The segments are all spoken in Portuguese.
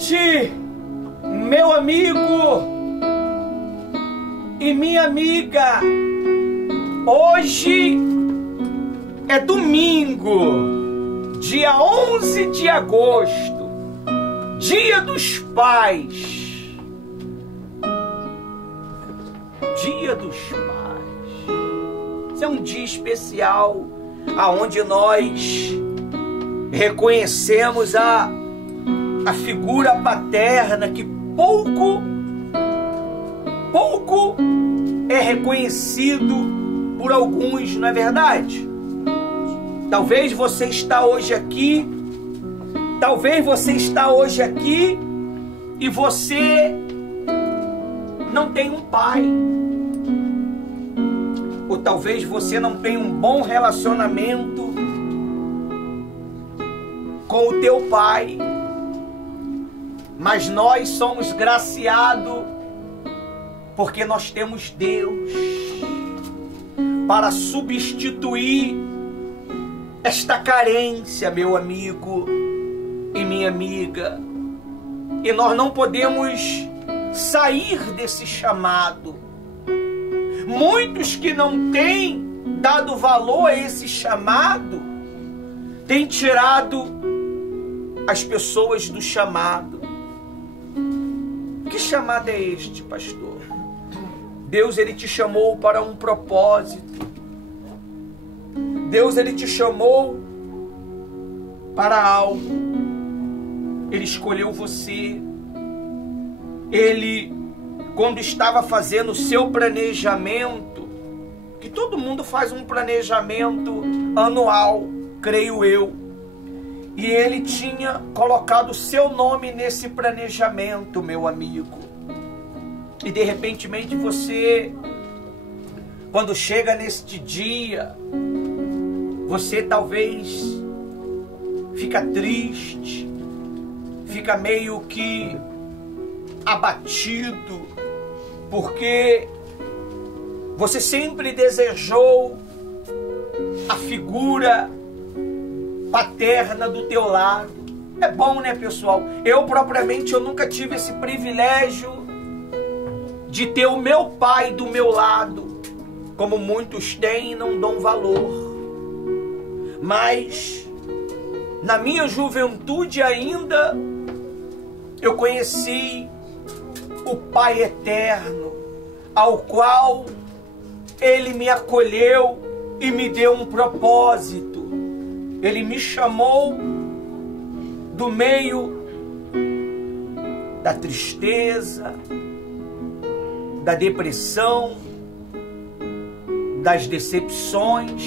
noite, meu amigo e minha amiga. Hoje é domingo, dia 11 de agosto, Dia dos Pais. Dia dos Pais. Esse é um dia especial, aonde nós reconhecemos a figura paterna que pouco é reconhecido por alguns, não é verdade? Talvez você está hoje aqui, e você não tem um pai. Ou talvez você não tenha um bom relacionamento com o teu pai. Mas nós somos graciados porque nós temos Deus para substituir esta carência, meu amigo e minha amiga. E nós não podemos sair desse chamado. Muitos que não têm dado valor a esse chamado têm tirado as pessoas do chamado. Que chamado é este, pastor? Deus, ele te chamou para um propósito. Deus, ele te chamou para algo. Ele escolheu você. Ele, quando estava fazendo o seu planejamento, que todo mundo faz um planejamento anual, creio eu, e ele tinha colocado o seu nome nesse planejamento, meu amigo. E de repente você, quando chega neste dia, você talvez fica triste, fica meio que abatido, porque você sempre desejou a figura paterna do teu lado. É bom, né, pessoal? Eu nunca tive esse privilégio de ter o meu pai do meu lado, como muitos têm e não dão valor. Mas na minha juventude ainda eu conheci o Pai Eterno, ao qual ele me acolheu e me deu um propósito. Ele me chamou do meio da tristeza, da depressão, das decepções,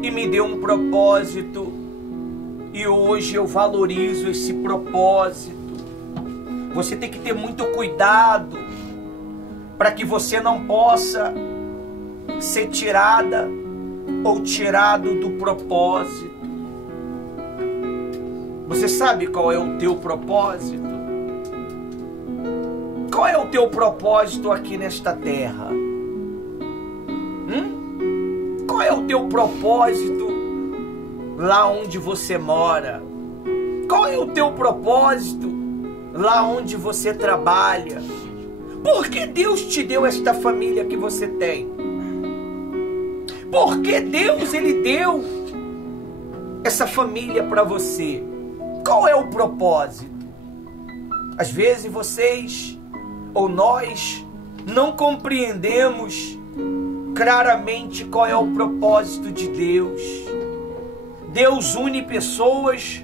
e me deu um propósito, e hoje eu valorizo esse propósito. Você tem que ter muito cuidado para que você não possa ser tirada ou tirado do propósito. Você sabe qual é o teu propósito? Qual é o teu propósito aqui nesta terra? Qual é o teu propósito lá onde você mora? Qual é o teu propósito lá onde você trabalha? Por que Deus te deu esta família que você tem? Por que Deus, ele deu essa família para você? Qual é o propósito? Às vezes vocês ou nós não compreendemos claramente qual é o propósito de Deus. Deus une pessoas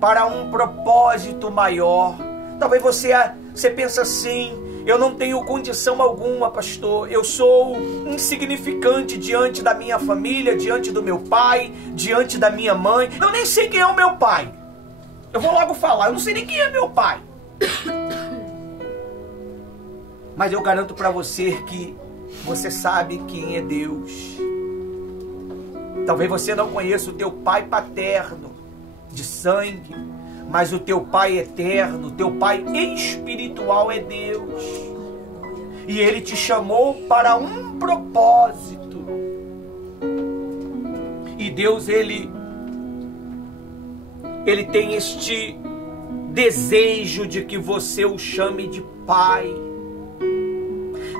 para um propósito maior. Talvez você pense assim: eu não tenho condição alguma, pastor. Eu sou insignificante diante da minha família, diante do meu pai, diante da minha mãe. Eu nem sei quem é o meu pai. Eu vou logo falar, eu não sei nem quem é meu pai. Mas eu garanto para você que você sabe quem é Deus. Talvez você não conheça o teu pai paterno de sangue, mas o teu pai eterno, o teu pai espiritual é Deus. E ele te chamou para um propósito. E Deus, ele tem este desejo de que você o chame de Pai.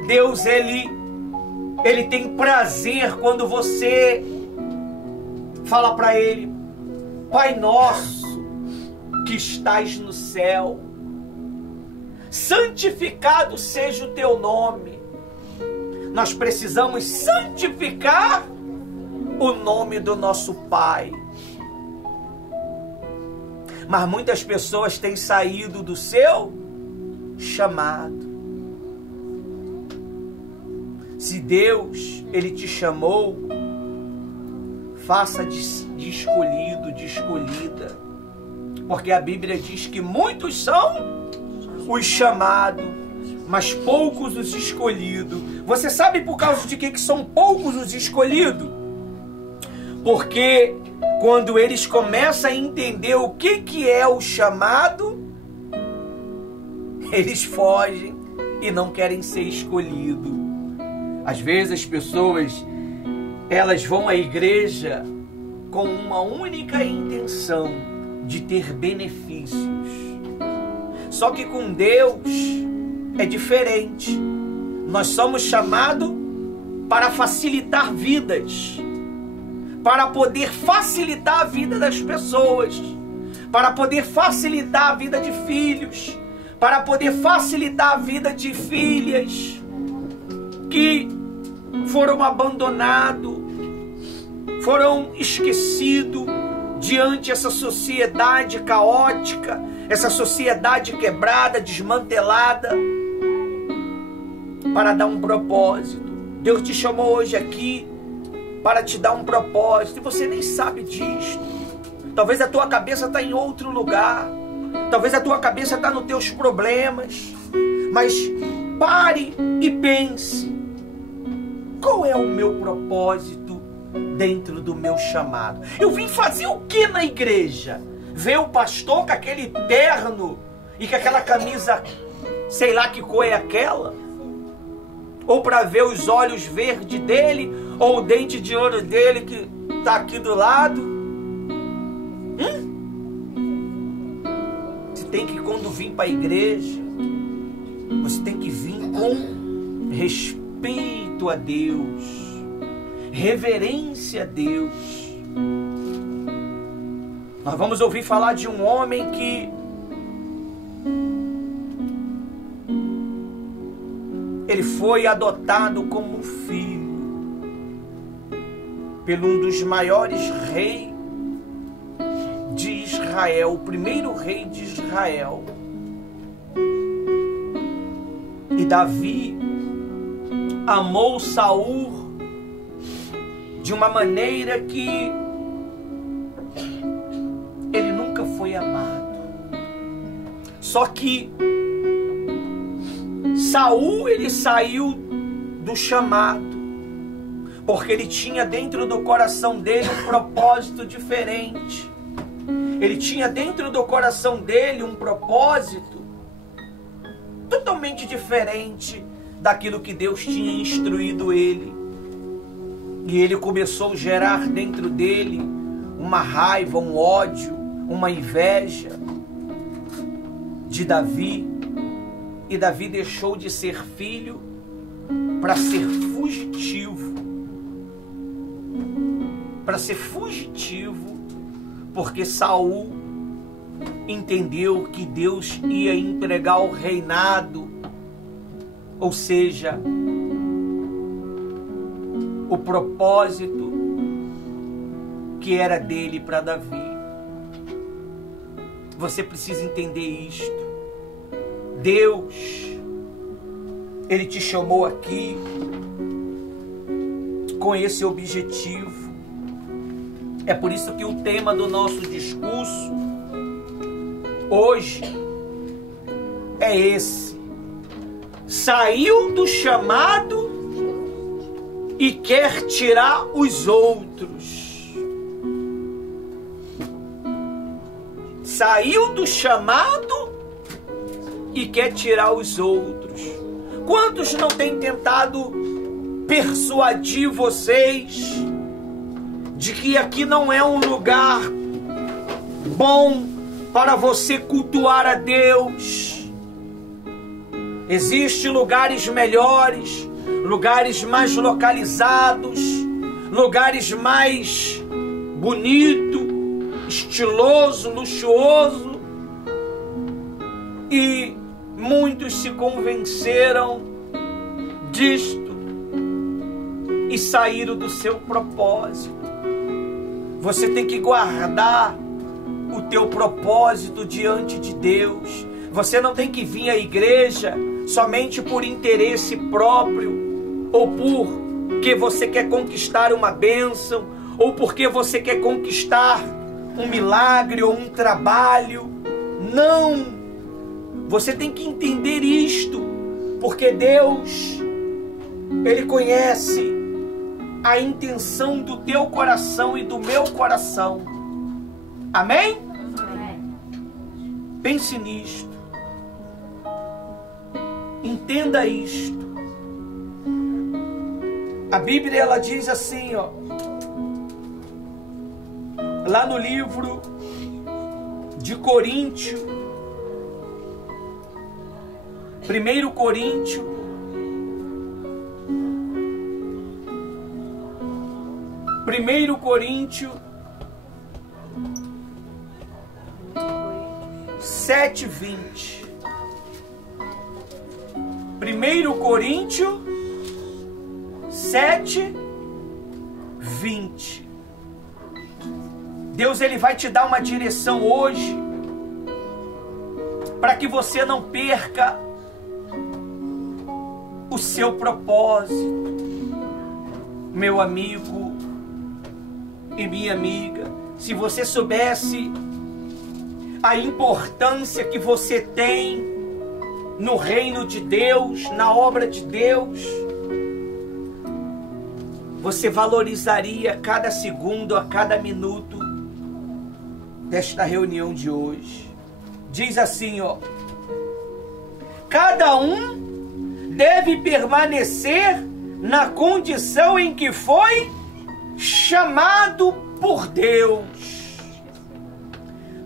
Deus, Ele tem prazer quando você fala para Ele: Pai nosso que estás no céu, santificado seja o teu nome. Nós precisamos santificar o nome do nosso Pai. Mas muitas pessoas têm saído do seu chamado. Se Deus, Ele te chamou, faça de escolhido, de escolhida. Porque a Bíblia diz que muitos são os chamados, mas poucos os escolhidos. Você sabe por causa de que são poucos os escolhidos? Porque quando eles começam a entender o que é o chamado, eles fogem e não querem ser escolhidos. Às vezes as pessoas, elas vão à igreja com uma única intenção de ter benefícios. Só que com Deus é diferente. Nós somos chamados para facilitar vidas, para poder facilitar a vida das pessoas, para poder facilitar a vida de filhos, para poder facilitar a vida de filhas que foram abandonados, foram esquecidos diante dessa sociedade caótica, essa sociedade quebrada, desmantelada, para dar um propósito. Deus te chamou hoje aqui para te dar um propósito, e você nem sabe disso. Talvez a tua cabeça está em outro lugar, talvez a tua cabeça está nos teus problemas, mas pare e pense: qual é o meu propósito dentro do meu chamado? Eu vim fazer o que na igreja? Ver o pastor com aquele terno e com aquela camisa, sei lá que cor é aquela? Ou para ver os olhos verdes dele, ou o dente de ouro dele que está aqui do lado? Você tem que, quando vir para a igreja, você tem que vir com respeito a Deus, reverência a Deus. Nós vamos ouvir falar de um homem que ele foi adotado como filho pelo um dos maiores reis de Israel, o primeiro rei de Israel. E Davi amou Saul de uma maneira que ele nunca foi amado. Só que Saul, ele saiu do chamado, porque ele tinha dentro do coração dele um propósito diferente. Ele tinha dentro do coração dele um propósito totalmente diferente daquilo que Deus tinha instruído ele. E ele começou a gerar dentro dele uma raiva, um ódio, uma inveja de Davi. E Davi deixou de ser filho para ser fugitivo. Para ser fugitivo, porque Saul entendeu que Deus ia entregar o reinado, ou seja, o propósito que era dele para Davi. Você precisa entender isto. Deus, Ele te chamou aqui com esse objetivo. É por isso que o tema do nosso discurso hoje é esse: saiu do chamado e quer tirar os outros. Saiu do chamado e quer tirar os outros. Quantos não têm tentado persuadir vocês de que aqui não é um lugar bom para você cultuar a Deus. Existem lugares melhores, lugares mais localizados, lugares mais bonito, estiloso, luxuoso, e muitos se convenceram disto e saíram do seu propósito. Você tem que guardar o teu propósito diante de Deus. Você não tem que vir à igreja somente por interesse próprio, ou porque você quer conquistar uma bênção, ou porque você quer conquistar um milagre ou um trabalho. Não! Você tem que entender isto, porque Deus, Ele conhece a intenção do teu coração e do meu coração. Amém? Amém. Pense nisto. Entenda isto. A Bíblia, ela diz assim, ó, lá no livro de Coríntios, 1 Coríntios, Primeiro Coríntios 7:20. 1 Coríntios 7:20. Deus, Ele vai te dar uma direção hoje para que você não perca o seu propósito. Meu amigo e minha amiga, se você soubesse a importância que você tem no reino de Deus, na obra de Deus, você valorizaria cada segundo, a cada minuto desta reunião de hoje. Diz assim, ó: cada um deve permanecer na condição em que foi chamado por Deus.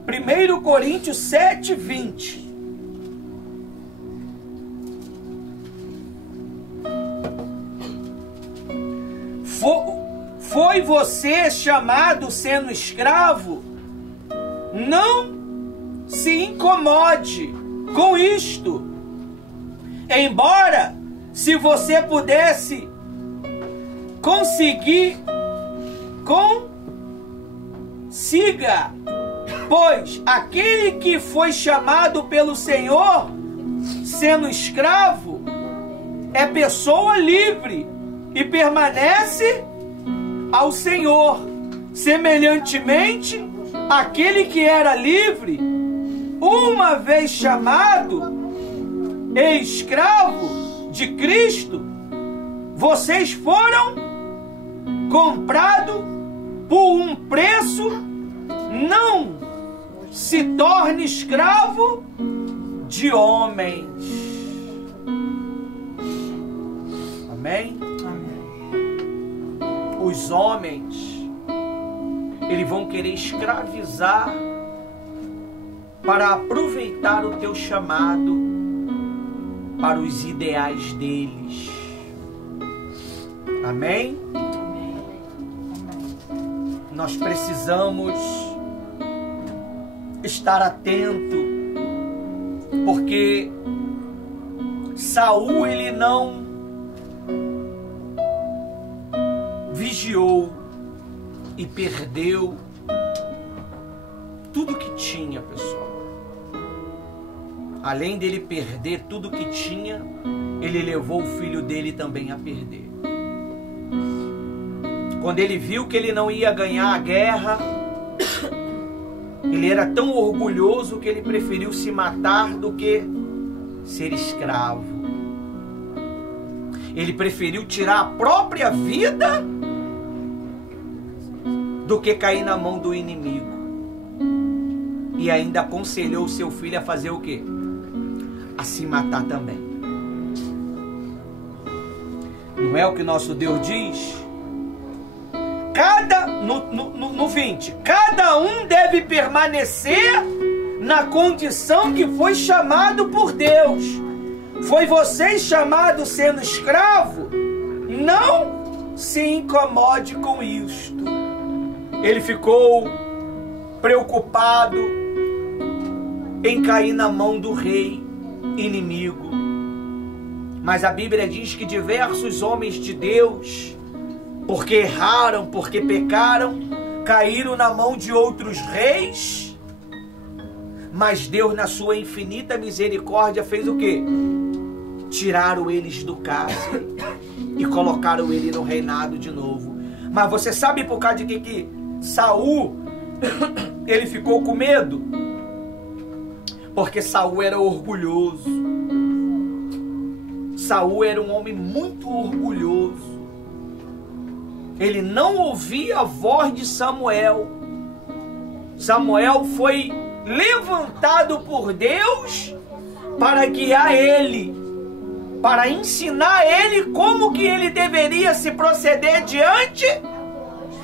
1 Coríntios 7:20. Foi você chamado sendo escravo? Não se incomode com isto. Embora, se você pudesse consiga, pois aquele que foi chamado pelo Senhor sendo escravo é pessoa livre e permanece ao Senhor. Semelhantemente, aquele que era livre, uma vez chamado escravo de Cristo, vocês foram comprados por um preço. Não se torne escravo de homens. Amém? Amém. Os homens, eles vão querer escravizar para aproveitar o teu chamado para os ideais deles. Amém? Amém. Nós precisamos estar atento, porque Saul, ele não vigiou e perdeu tudo que tinha, pessoal. Além dele perder tudo que tinha, ele levou o filho dele também a perder. Quando ele viu que ele não ia ganhar a guerra, ele era tão orgulhoso que ele preferiu se matar do que ser escravo. Ele preferiu tirar a própria vida do que cair na mão do inimigo. E ainda aconselhou seu filho a fazer o quê? A se matar também. Não é o que nosso Deus diz? No 20, cada um deve permanecer na condição que foi chamado por Deus. Foi você chamado sendo escravo? Não se incomode com isto. Ele ficou preocupado em cair na mão do rei inimigo. Mas a Bíblia diz que diversos homens de Deus, porque erraram, porque pecaram, caíram na mão de outros reis. Mas Deus, na sua infinita misericórdia, fez o quê? Tiraram eles do cárcere e colocaram ele no reinado de novo. Mas você sabe por causa de que Saul ele ficou com medo? Porque Saul era orgulhoso. Saul era um homem muito orgulhoso. Ele não ouvia a voz de Samuel. Samuel foi levantado por Deus para guiar ele, para ensinar ele como que ele deveria se proceder diante.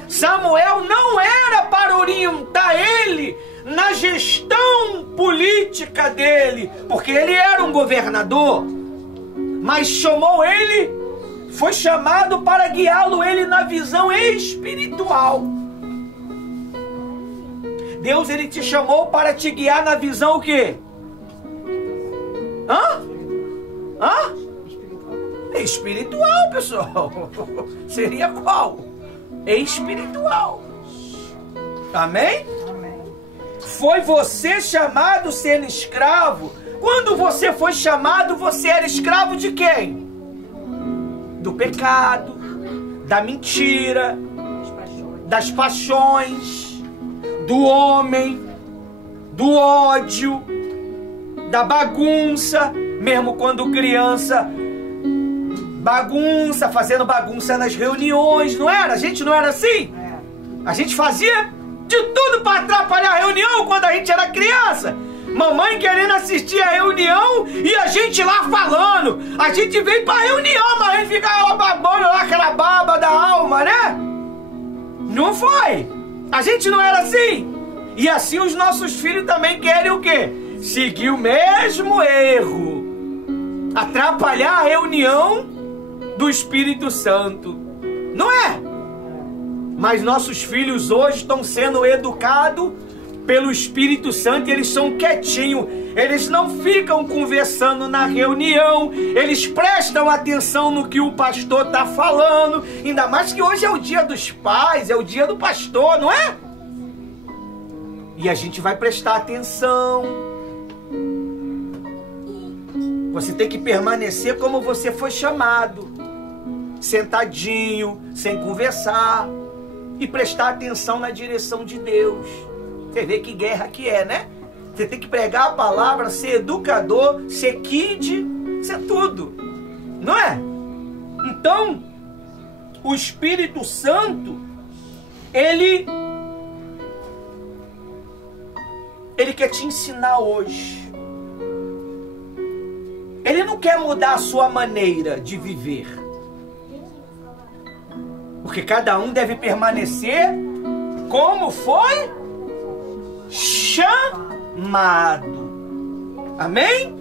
Samuel não era para orientar ele na gestão política dele, porque ele era um governador, mas chamou ele, foi chamado para guiá-lo ele na visão espiritual. Deus, ele te chamou para te guiar na visão o quê? Espiritual, pessoal. Seria qual? Espiritual. Amém? Amém. Foi você chamado sendo escravo. Quando você foi chamado, você era escravo de quem? Do pecado, da mentira, das paixões, do homem, do ódio, da bagunça. Mesmo quando criança, bagunça, fazendo bagunça nas reuniões, não era? A gente não era assim? A gente fazia de tudo para atrapalhar a reunião quando a gente era criança. Mamãe querendo assistir a reunião e a gente lá falando. A gente veio para a reunião, mas a gente ficava lá babando lá aquela baba da alma, né? Não foi? A gente não era assim? E assim os nossos filhos também querem o quê? Seguir o mesmo erro. Atrapalhar a reunião do Espírito Santo. Não é? Mas nossos filhos hoje estão sendo educados pelo Espírito Santo e eles são quietinhos. Eles não ficam conversando na reunião. Eles prestam atenção no que o pastor está falando. Ainda mais que hoje é o dia dos pais, é o dia do pastor, não é? E a gente vai prestar atenção. Você tem que permanecer como você foi chamado. Sentadinho, sem conversar. E prestar atenção na direção de Deus. Você vê que guerra que é, né? Você tem que pregar a palavra, ser educador, ser kid, ser tudo. Não é? Então, o Espírito Santo, ele quer te ensinar hoje. Ele não quer mudar a sua maneira de viver. Porque cada um deve permanecer como foi chamado. Amém?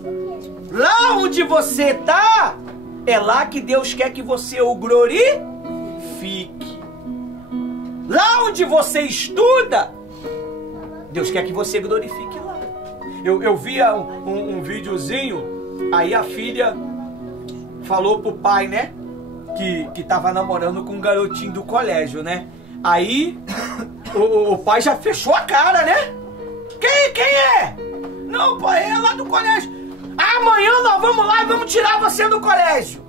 Lá onde você está, é lá que Deus quer que você o glorifique. Lá onde você estuda, Deus quer que você glorifique lá. Eu via um videozinho, aí a filha falou pro pai, né? Que tava namorando com um garotinho do colégio, né? Aí o pai já fechou a cara, né? Quem é? Não, pai, é lá do colégio. Amanhã nós vamos lá e vamos tirar você do colégio.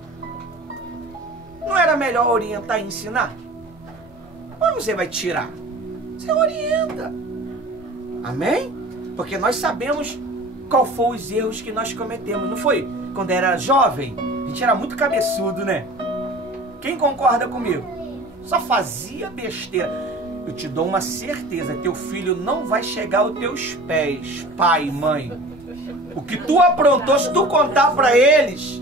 Não era melhor orientar e ensinar? Como você vai tirar? Você orienta. Amém? Porque nós sabemos qual foram os erros que nós cometemos, não foi? Quando era jovem, a gente era muito cabeçudo, né? Quem concorda comigo? Só fazia besteira. Eu te dou uma certeza, teu filho não vai chegar aos teus pés, pai, mãe. O que tu aprontou, se tu contar pra eles,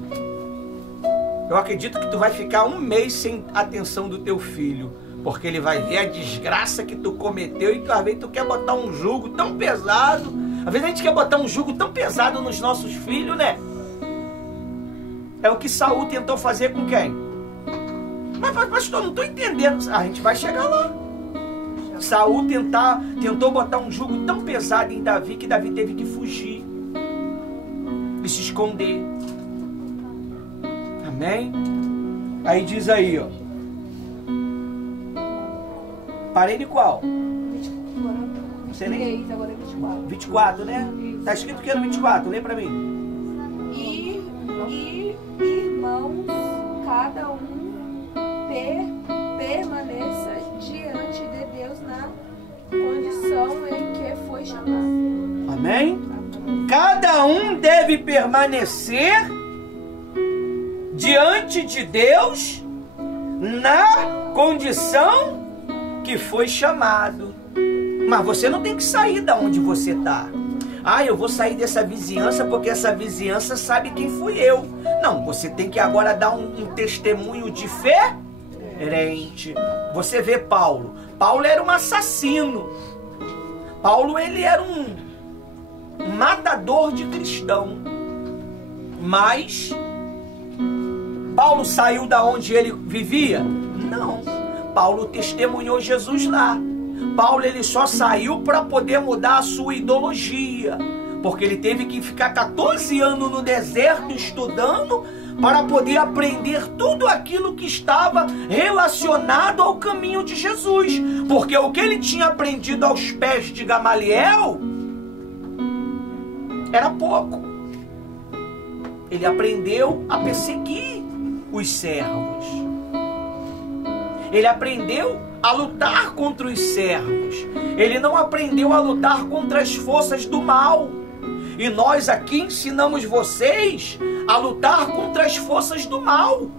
eu acredito que tu vai ficar um mês sem atenção do teu filho. Porque ele vai ver a desgraça que tu cometeu e talvez tu quer botar um jugo tão pesado Às vezes a gente quer botar um jugo tão pesado nos nossos filhos, né? É o que Saul tentou fazer com quem? Mas pastor, não estou entendendo. A gente vai chegar lá. Saul tentou botar um jugo tão pesado em Davi que Davi teve que fugir e se esconder. Amém? Aí diz aí, ó. Parei de qual? 24. Você nem... Agora é 24. 24, né? Tá escrito que era 24, lê pra mim. E irmãos, cada um permaneça diante de Deus na condição em que foi chamado. Amém? Cada um deve permanecer diante de Deus na condição que foi chamado. Mas você não tem que sair da onde você está. Ah, eu vou sair dessa vizinhança porque essa vizinhança sabe quem fui eu. Não, você tem que agora dar um testemunho diferente. Você vê Paulo. Paulo era um assassino. Paulo, ele era um matador de cristão. Mas Paulo saiu da onde ele vivia? Não. Paulo testemunhou Jesus lá. Paulo, ele só saiu para poder mudar a sua ideologia, porque ele teve que ficar 14 anos no deserto estudando para poder aprender tudo aquilo que estava relacionado ao caminho de Jesus, porque o que ele tinha aprendido aos pés de Gamaliel era pouco. Ele aprendeu a perseguir os servos. Ele aprendeu a lutar contra os servos. Ele não aprendeu a lutar contra as forças do mal. E nós aqui ensinamos vocês a lutar contra as forças do mal.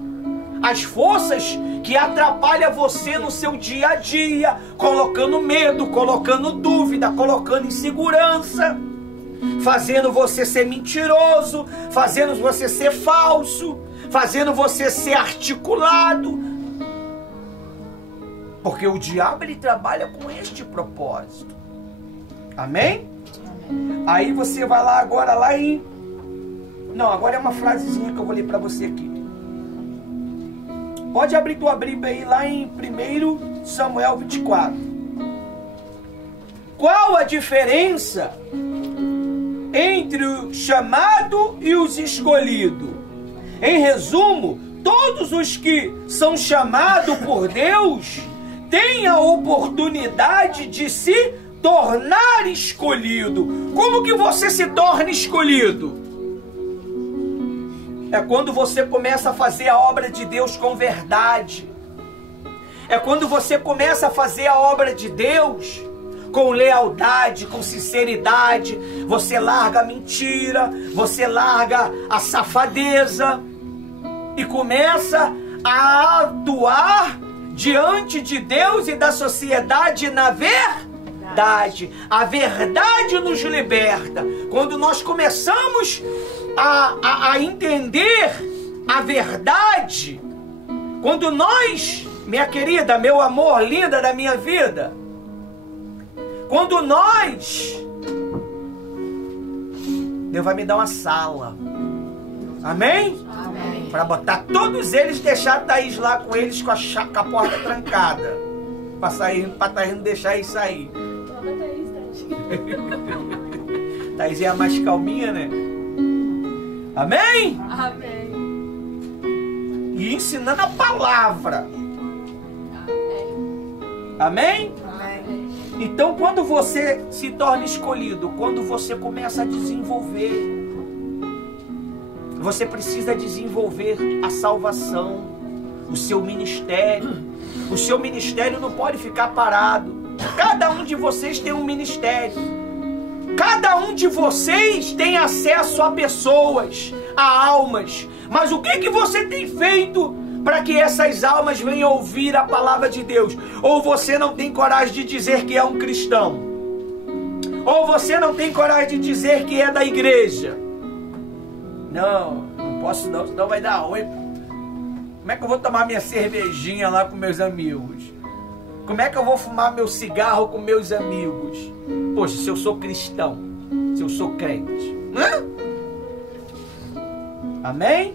As forças que atrapalham você no seu dia a dia, colocando medo, colocando dúvida, colocando insegurança, fazendo você ser mentiroso, fazendo você ser falso, fazendo você ser articulado. Porque o diabo, ele trabalha com este propósito. Amém? Amém. Aí você vai lá agora, lá em... Não, agora é uma frasezinha que eu vou ler para você aqui. Pode abrir tua Bíblia aí, lá em 1 Samuel 24. Qual a diferença entre o chamado e os escolhidos? Em resumo, todos os que são chamados por Deus tem a oportunidade de se tornar escolhido. Como que você se torna escolhido? É quando você começa a fazer a obra de Deus com verdade. É quando você começa a fazer a obra de Deus com lealdade, com sinceridade. Você larga a mentira, você larga a safadeza e começa a atuar diante de Deus e da sociedade na verdade. A verdade nos liberta. Quando nós começamos a entender a verdade, quando nós, minha querida, meu amor, linda da minha vida, quando nós, Deus vai me dar uma sala. Amém? Amém. Para botar todos eles, deixar a Thaís lá com eles com a porta trancada. Para Thaís não deixar eles sair. Toma Thaís, Thaís. Thaís é a mais calminha, né? Amém? Amém. E ensinando a palavra. Amém? Amém. Então, quando você se torna escolhido, quando você começa a desenvolver, você precisa desenvolver a salvação, o seu ministério. O seu ministério não pode ficar parado. Cada um de vocês tem um ministério. Cada um de vocês tem acesso a pessoas, a almas. Mas o que você tem feito para que essas almas venham ouvir a palavra de Deus? Ou você não tem coragem de dizer que é um cristão? Ou você não tem coragem de dizer que é da igreja? Não, não posso não, senão vai dar ruim. Como é que eu vou tomar minha cervejinha lá com meus amigos? Como é que eu vou fumar meu cigarro com meus amigos? Poxa, se eu sou cristão, se eu sou crente. Amém?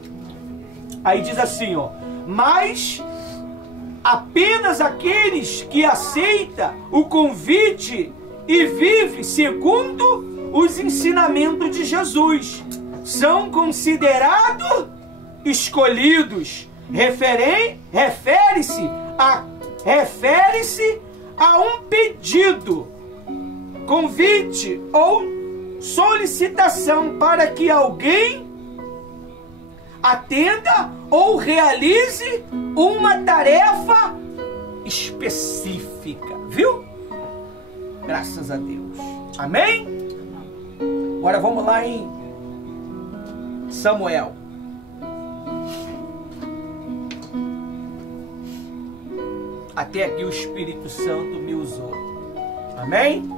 Aí diz assim, ó, mas apenas aqueles que aceitam o convite e vivem segundo os ensinamentos de Jesus são considerados escolhidos. Refere-se a um pedido, convite ou solicitação para que alguém atenda ou realize uma tarefa específica, viu? Graças a Deus. Amém? Agora vamos lá em Samuel. Até aqui o Espírito Santo me usou. Amém?